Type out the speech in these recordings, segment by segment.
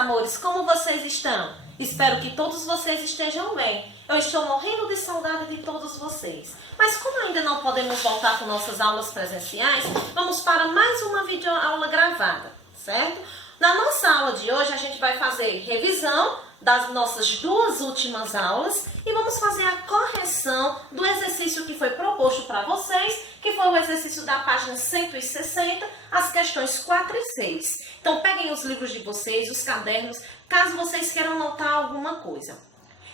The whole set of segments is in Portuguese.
amores, como vocês estão? Espero que todos vocês estejam bem. Eu estou morrendo de saudade de todos vocês. Mas como ainda não podemos voltar com nossas aulas presenciais, vamos para mais uma videoaula gravada, certo? Na nossa aula de hoje, a gente vai fazer revisão das nossas duas últimas aulas e vamos fazer a correção do exercício que foi proposto para vocês, que foi o exercício da página 160, as questões 4 e 6. Então, peguem os livros de vocês, os cadernos, caso vocês queiram notar alguma coisa.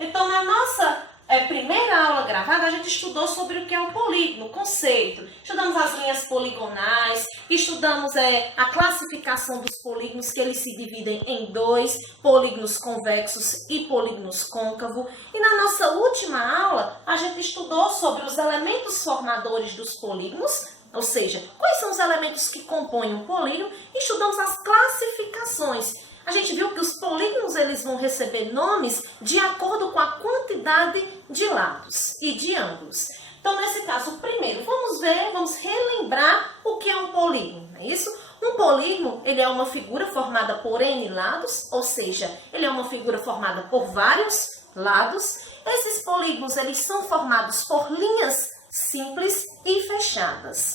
Então, na nossa primeira aula gravada, a gente estudou sobre o que é o polígono, o conceito. Estudamos as linhas poligonais, estudamos a classificação dos polígonos, que eles se dividem em dois, polígonos convexos e polígonos côncavos. E na nossa última aula, a gente estudou sobre os elementos formadores dos polígonos, ou seja, quais são os elementos que compõem um polígono, e estudamos as classificações. A gente viu que os polígonos eles vão receber nomes de acordo com a quantidade de lados e de ângulos. Então, nesse caso, primeiro, vamos relembrar o que é um polígono, não é isso? Um polígono, ele é uma figura formada por N lados, ou seja, ele é uma figura formada por vários lados. Esses polígonos, eles são formados por linhas simples e fechadas.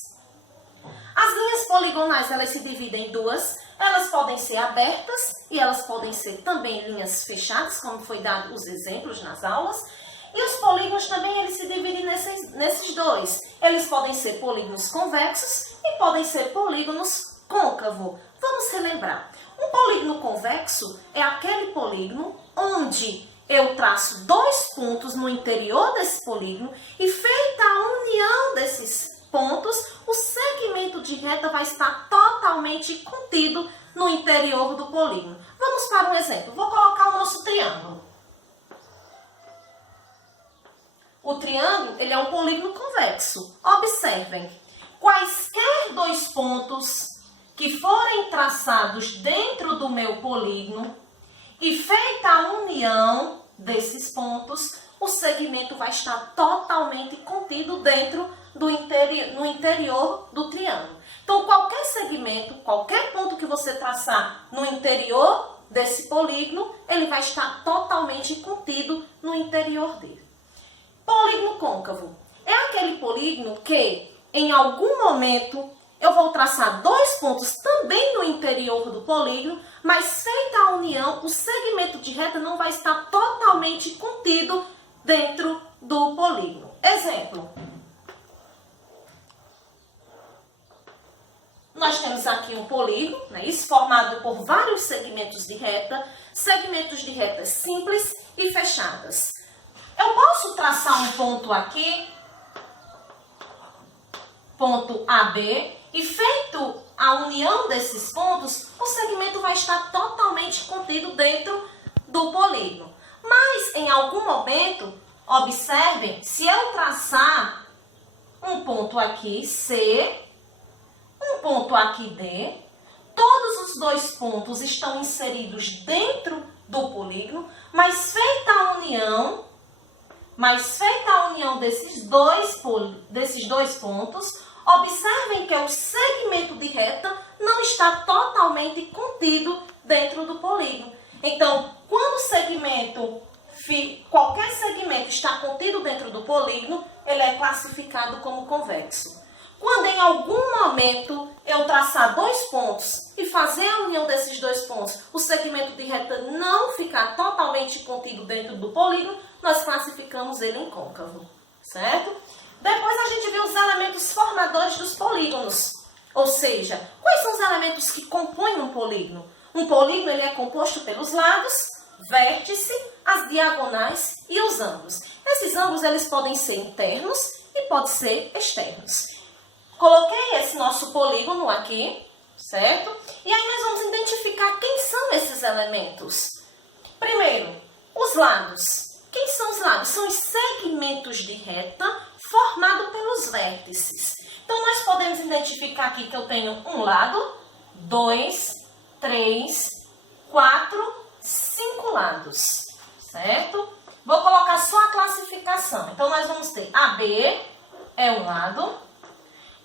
As linhas poligonais, elas se dividem em duas. Elas podem ser abertas e elas podem ser também linhas fechadas, como foi dado os exemplos nas aulas. E os polígonos também eles se dividem nesses dois. Eles podem ser polígonos convexos e podem ser polígonos côncavos. Vamos relembrar. Um polígono convexo é aquele polígono onde eu traço dois pontos no interior desse polígono e feita a união desses pontos, o segmento de reta vai estar totalmente contido no interior do polígono. Vamos para um exemplo. Vou colocar o nosso triângulo. O triângulo, ele é um polígono convexo. Observem, quaisquer dois pontos que forem traçados dentro do meu polígono e feita a união desses pontos, o segmento vai estar totalmente contido dentro no interior do triângulo. Então, qualquer segmento, qualquer ponto que você traçar no interior desse polígono, ele vai estar totalmente contido no interior dele. Polígono côncavo é aquele polígono que, em algum momento, eu vou traçar dois pontos também no interior do polígono, mas feita a união, o segmento de reta não vai estar totalmente contido dentro do polígono. Exemplo. Nós temos aqui um polígono, né, isso formado por vários segmentos de reta simples e fechadas. Eu posso traçar um ponto aqui, ponto AB, e feito a união desses pontos, o segmento vai estar totalmente contido dentro do polígono. Mas, em algum momento, observem, se eu traçar um ponto aqui, C, um ponto aqui, D, todos os dois pontos estão inseridos dentro do polígono, mas feita a união desses dois pontos, observem que o segmento de reta não está totalmente contido dentro do polígono. Então, quando qualquer segmento está contido dentro do polígono, ele é classificado como convexo. Quando em algum momento eu traçar dois pontos e fazer a união desses dois pontos, o segmento de reta não ficar totalmente contido dentro do polígono, nós classificamos ele em côncavo, certo? Depois a gente vê os elementos formadores dos polígonos, ou seja, quais são os elementos que compõem um polígono? Um polígono ele é composto pelos lados, vértice, as diagonais e os ângulos. Esses ângulos eles podem ser internos e podem ser externos. Coloquei esse nosso polígono aqui, certo? E aí nós vamos identificar quem são esses elementos. Primeiro, os lados. Quem são os lados? São os segmentos de reta formados pelos vértices. Então, nós podemos identificar aqui que eu tenho um lado, 2, 3, 4, 5 lados, certo? Vou colocar só a classificação. Então, nós vamos ter AB é um lado.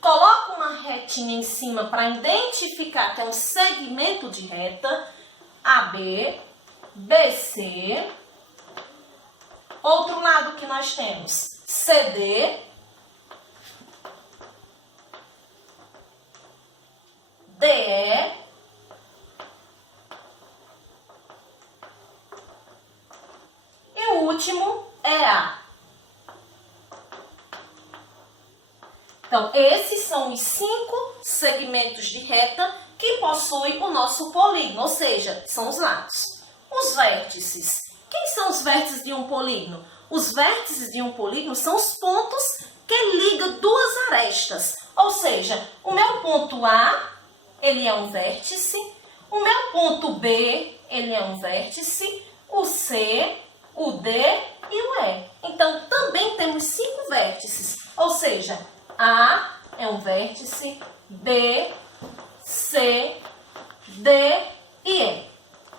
Coloco uma retinha em cima para identificar que é um segmento de reta. AB, BC. Outro lado que nós temos CD, DE, e o último é A. Então, esses são os 5 segmentos de reta que possuem o nosso polígono, ou seja, são os lados. Os vértices. Quem são os vértices de um polígono? Os vértices de um polígono são os pontos que ligam duas arestas. Ou seja, o meu ponto A, ele é um vértice. O meu ponto B, ele é um vértice. O C, o D e o E. Então, também temos 5 vértices. Ou seja, A é um vértice, B, C, D e E.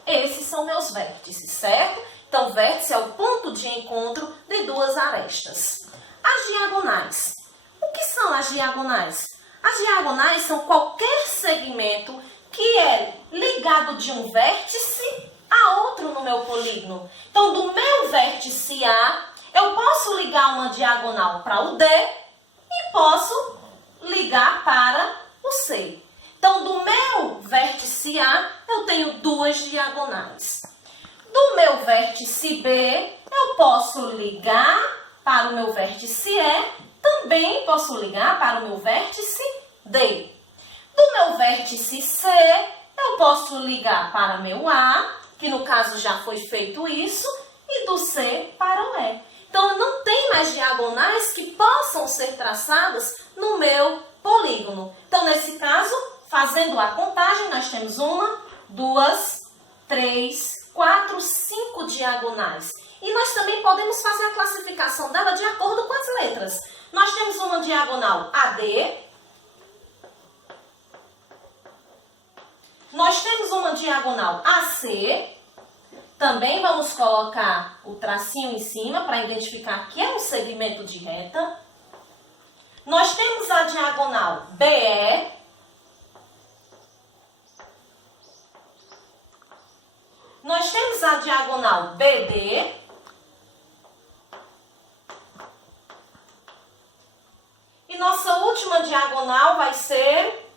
Esses são meus vértices, certo? Então, vértice é o ponto de encontro de duas arestas. As diagonais. O que são as diagonais? As diagonais são qualquer segmento que é ligado de um vértice a outro no meu polígono. Então, do meu vértice A, eu posso ligar uma diagonal para o D e posso ligar para o C. Então, do meu vértice A, eu tenho 2 diagonais. Do meu vértice B, eu posso ligar para o meu vértice E, também posso ligar para o meu vértice D. Do meu vértice C, eu posso ligar para meu A, que no caso já foi feito isso, e do C para o E. Então, não tem mais diagonais que possam ser traçadas no meu polígono. Então, nesse caso, fazendo a contagem, nós temos 1, 2, 3, 4, 5 diagonais. E nós também podemos fazer a classificação dela de acordo com as letras. Nós temos uma diagonal AD. Nós temos uma diagonal AC. Também vamos colocar o tracinho em cima para identificar que é um segmento de reta. Nós temos a diagonal BE. Nós temos a diagonal BD. E nossa última diagonal vai ser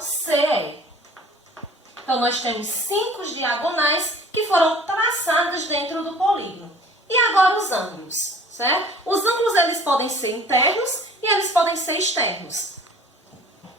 CE. Então, nós temos 5 diagonais que foram traçadas dentro do polígono. E agora os ângulos, certo? Os ângulos, eles podem ser internos e eles podem ser externos.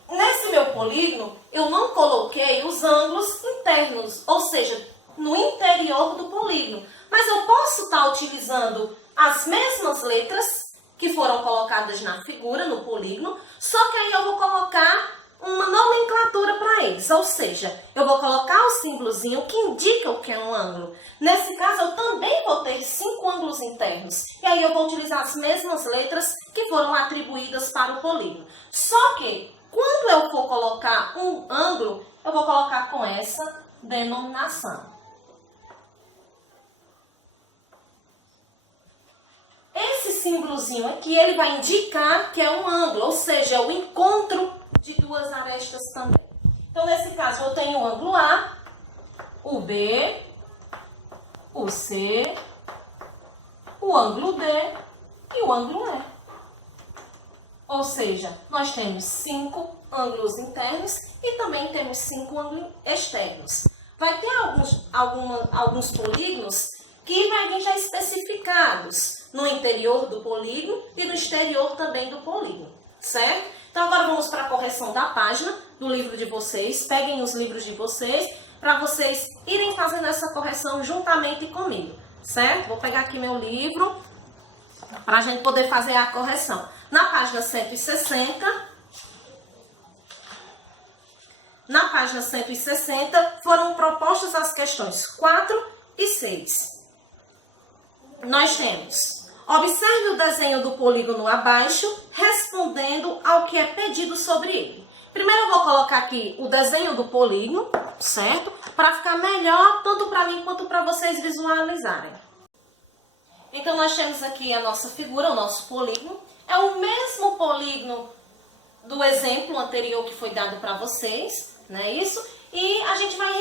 Nesse meu polígono, eu não coloquei os ângulos internos, ou seja, no interior do polígono. Mas eu posso estar utilizando as mesmas letras que foram colocadas na figura, no polígono, só que aí eu vou colocar uma nomenclatura para eles, ou seja, eu vou colocar o símbolozinho que indica o que é um ângulo. Nesse caso, eu também vou ter 5 ângulos internos, e aí eu vou utilizar as mesmas letras que foram atribuídas para o polígono. Só que, quando eu for colocar um ângulo, eu vou colocar com essa denominação. Esse símbolozinho aqui, ele vai indicar que é um ângulo, ou seja, é o encontro de duas arestas também. Então, nesse caso, eu tenho o ângulo A, o B, o C, o ângulo D e o ângulo E. Ou seja, nós temos 5 ângulos internos e também temos 5 ângulos externos. Vai ter alguns polígonos que vai vir já especificados no interior do polígono e no exterior também do polígono, certo? Então, agora vamos para a correção da página do livro de vocês. Peguem os livros de vocês para vocês irem fazendo essa correção juntamente comigo, certo? Vou pegar aqui meu livro para a gente poder fazer a correção. Na página 160, foram propostas as questões 4 e 6. Nós temos: observe o desenho do polígono abaixo, respondendo ao que é pedido sobre ele. Primeiro eu vou colocar aqui o desenho do polígono, certo? Para ficar melhor, tanto para mim quanto para vocês visualizarem. Então, nós temos aqui a nossa figura, o nosso polígono. É o mesmo polígono do exemplo anterior que foi dado para vocês, não é isso? E a gente vai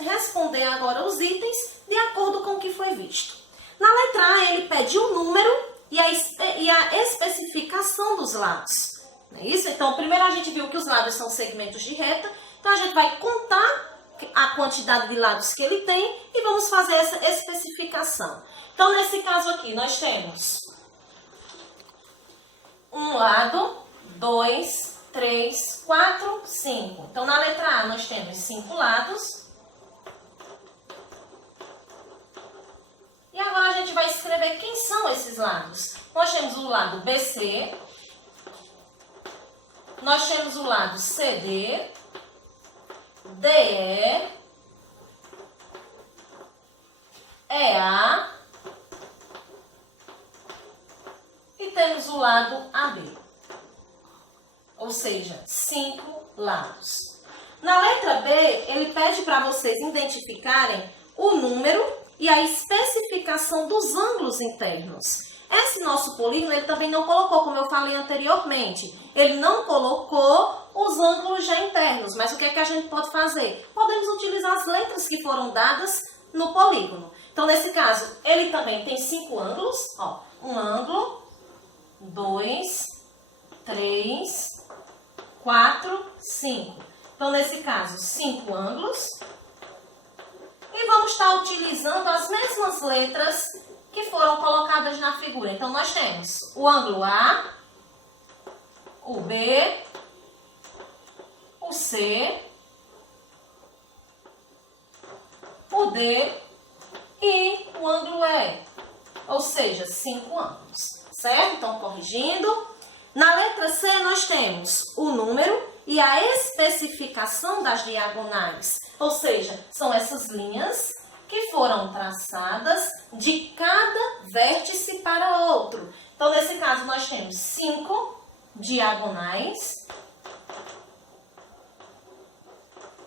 responder agora os itens de acordo com o que foi visto. Na letra A, ele pede o número e a especificação dos lados. Não é isso? Então, primeiro a gente viu que os lados são segmentos de reta. Então, a gente vai contar a quantidade de lados que ele tem e vamos fazer essa especificação. Então, nesse caso aqui, nós temos um lado, 2, 3, 4, 5. Então, na letra A, nós temos 5 lados. E agora a gente vai escrever quem são esses lados. Nós temos o lado BC, nós temos o lado CD, DE, EA e temos o lado AB. Ou seja, 5 lados. Na letra B, ele pede para vocês identificarem o número e a especificação dos ângulos internos. Esse nosso polígono, ele também não colocou, como eu falei anteriormente, ele não colocou os ângulos já internos. Mas o que é que a gente pode fazer? Podemos utilizar as letras que foram dadas no polígono. Então, nesse caso, ele também tem 5 ângulos. Ó, um ângulo, 2, 3, 4, 5. Então, nesse caso, 5 ângulos. E vamos estar utilizando as mesmas letras que foram colocadas na figura. Então, nós temos o ângulo A, o B, o C, o D e o ângulo E. Ou seja, 5 ângulos. Certo? Então, corrigindo. Na letra C, nós temos o número e a especificação das diagonais. Ou seja, são essas linhas que foram traçadas de cada vértice para outro. Então, nesse caso, nós temos 5 diagonais.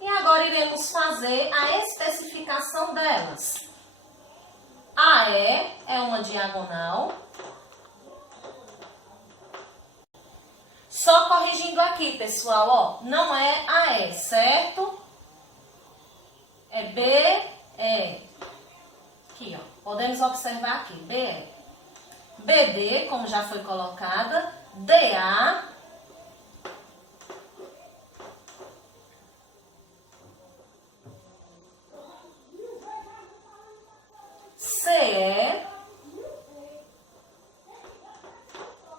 E agora iremos fazer a especificação delas. AE é uma diagonal. Só corrigindo aqui, pessoal, ó, não é AE, certo? É BE. Aqui, ó, podemos observar aqui, BE. BD, como já foi colocada, DA. CE.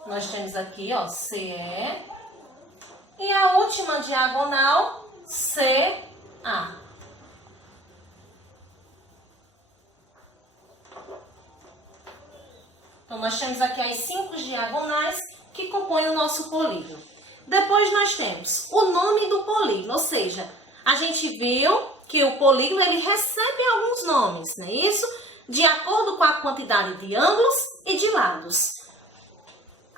Nós temos aqui, ó, CE. E a última diagonal, CA. Então, nós temos aqui as 5 diagonais que compõem o nosso polígono. Depois, nós temos o nome do polígono, ou seja, a gente viu que o polígono ele recebe alguns nomes, não é isso? De acordo com a quantidade de ângulos e de lados.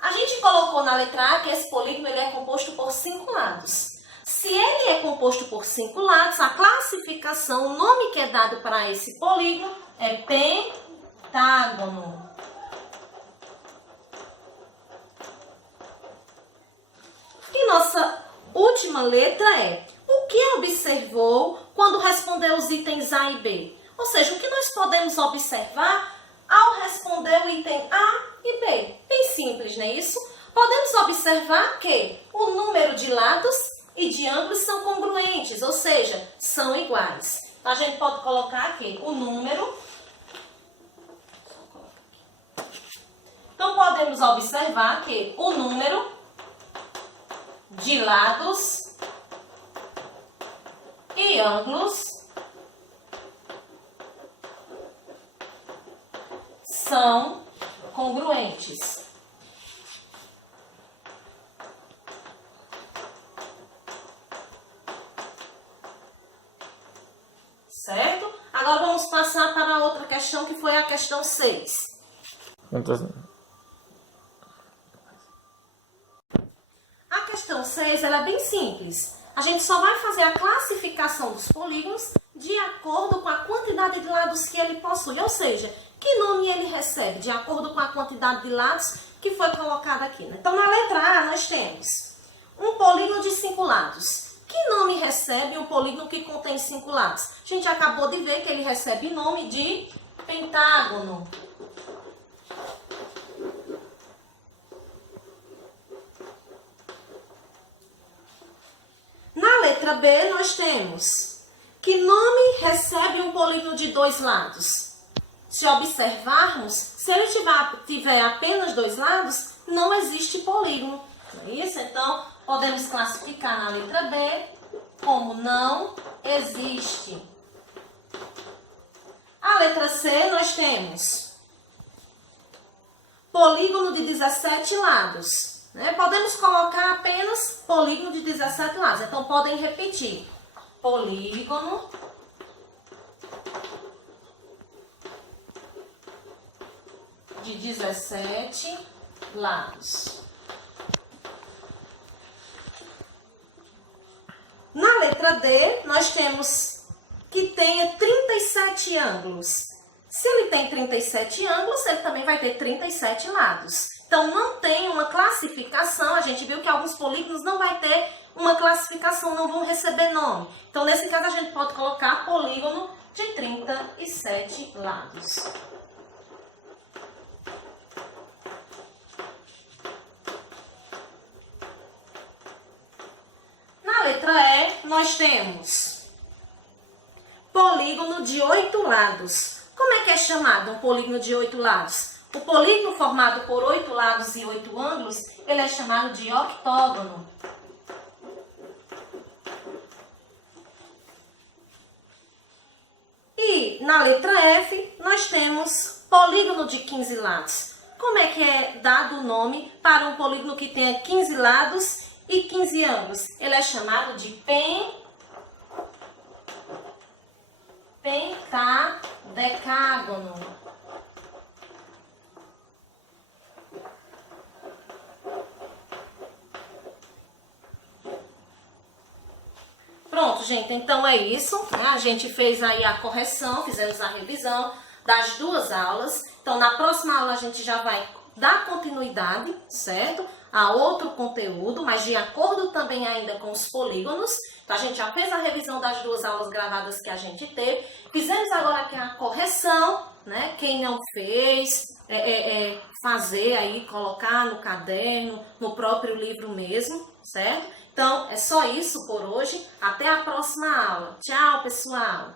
A gente colocou na letra A que esse polígono ele é composto por 5 lados. Se ele é composto por 5 lados, a classificação, o nome que é dado para esse polígono é pentágono. E nossa última letra é o que observou quando respondeu os itens A e B. Ou seja, o que nós podemos observar ao responder o item A e B. Bem simples, não é isso? Podemos observar que o número de lados e de ângulos são congruentes, ou seja, são iguais. Então, a gente pode colocar aqui o número. Então, podemos observar que o número de lados e ângulos são congruentes. Certo? Agora vamos passar para a outra questão, que foi a questão 6. A questão 6 ela é bem simples. A gente só vai fazer a classificação dos polígonos de acordo com a quantidade de lados que ele possui. Ou seja, Que nome ele recebe? De acordo com a quantidade de lados que foi colocada aqui, né? Então, na letra A, nós temos um polígono de 5 lados. Que nome recebe um polígono que contém 5 lados? A gente acabou de ver que ele recebe nome de pentágono. Na letra B, nós temos que nome recebe um polígono de 2 lados? Se observarmos, se ele tiver apenas 2 lados, não existe polígono. Não é isso? Então, podemos classificar na letra B como não existe. A letra C, nós temos polígono de 17 lados. Né? Podemos colocar apenas polígono de 17 lados. Então, podem repetir. Polígono de 17 lados. Na letra D, nós temos que tenha 37 ângulos. Se ele tem 37 ângulos, ele também vai ter 37 lados. Então, não tem uma classificação. A gente viu que alguns polígonos não vai ter uma classificação, não vão receber nome. Então, nesse caso, a gente pode colocar polígono de 37 lados. Na letra E, nós temos polígono de 8 lados. Como é que é chamado um polígono de 8 lados? O polígono formado por 8 lados e 8 ângulos, ele é chamado de octógono. E na letra F, nós temos polígono de 15 lados. Como é que é dado o nome para um polígono que tenha 15 lados e 15 ângulos? Ele é chamado de pentadecágono. Pronto, gente, então é isso, né? A gente fez aí a correção, fizemos a revisão das 2 aulas. Então, na próxima aula a gente já vai dar continuidade, certo? A outro conteúdo, mas de acordo também ainda com os polígonos. Então, a gente já fez a revisão das 2 aulas gravadas que a gente teve. Fizemos agora aqui a correção, né? Quem não fez, fazer aí, colocar no caderno, no próprio livro mesmo, certo? Então, é só isso por hoje. Até a próxima aula. Tchau, pessoal!